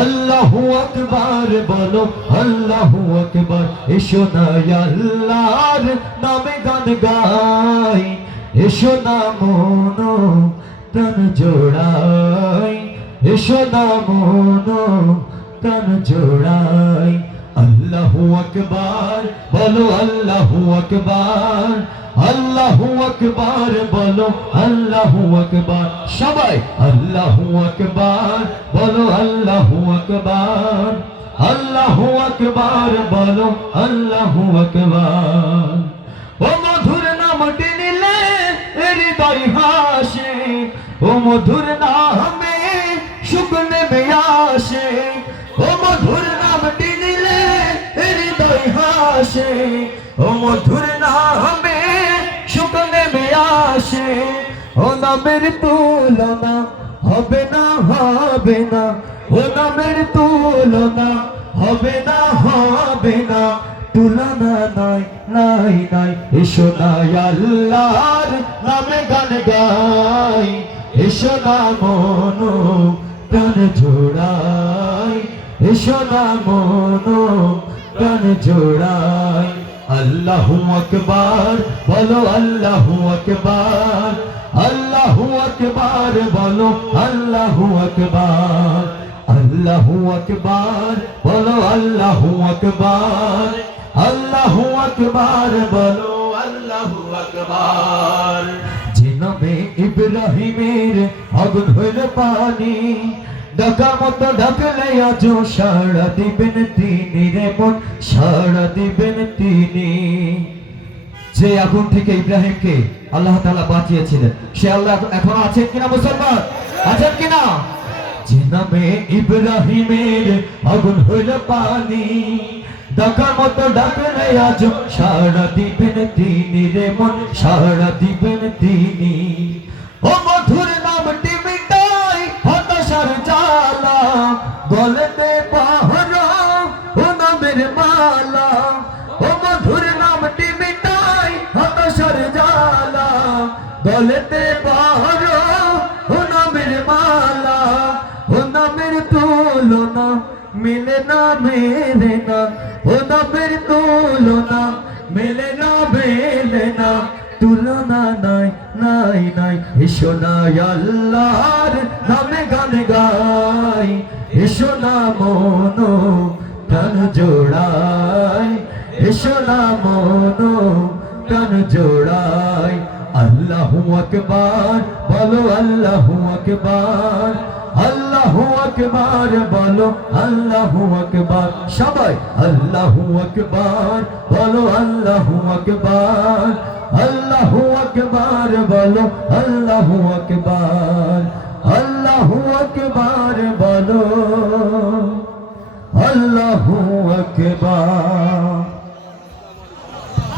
আল্লাহু আকবার বলো, আল্লাহু আকবার। এসো না আল্লাহর নামে গান গাই, এসো না মন তন জোড়াই, এসো না মন তন জোড়াই। আল্লাহু আকবার, বলো আল্লাহু আকবার আল্লাহু আকবার, বলো আল্লাহু আকবার। সবাই আল্লাহু আকবার, বলো আল্লাহু আকবার আল্লাহু আকবার, বলো আল্লাহু আকবার। ও মধুর নামটি নিলে হৃদয় হাসে, ও মধুর নামে হাসে ও মধুর নামে সুখ নেমে আসে ও নামের তুলনা হবে না হবে না, ও নামের তুলনা হবে না হবে না, তুলনা নাই নাই নাই, এসো নাই আল্লাহর নামে গান গাই, এসো না মনো প্রাণ জোড়াই, এসো না মনো প্রাণ জোড়াই আল্লাহু আকবার, বলো আল্লাহু আকবার। আল্লাহু আকবার, বলো আল্লাহু আকবার। আল্লাহু আকবার, বলো আল্লাহু আকবার। আল্লাহু আকবার, বলো আল্লাহু আকবার। জিনবে ইব্রাহিমের আগুন হইল পানি ডাকার মতো ডাকলে আজ সাড়া দিবেন তিনি রে মন, সাড়া দিবেন তিনি। যে আগুন থেকে ইব্রাহিমকে আল্লাহ তাআলা বাঁচিয়েছিলেন, সে আল্লাহ এখন আছেন কিনা মুসলমান? আছেন কিনা? যে নামে ইব্রাহিমের আগুন হইল পানি ডাকার মতো ডাকলে আজ সাড়া দিবেন তিনি রে মন, সাড়া দিবেন তিনি। ও মধুর পাহরা ও মালা। ও মধুর নামটি মিটাই গলতে পাহরা ও নামের মালা। ও নামের তুলনা মিলে না, মেলে না। ও নামের তুলনা মেলে না মেলে না। তুলনা নাই নাই নাই না আল্লাহর নামে গান গাই। এসো না মনো প্রাণ জোড়াই এসো না মনো প্রাণ জোড়াই আল্লাহু আকবার বলো আল্লাহু আকবার আল্লাহু আকবার বলো আল্লাহু আকবার সবাই আল্লাহু আকবার বলো আল্লাহু আকবার আল্লাহু আকবার বলো আল্লাহু আকবার আল্লাহু আকবার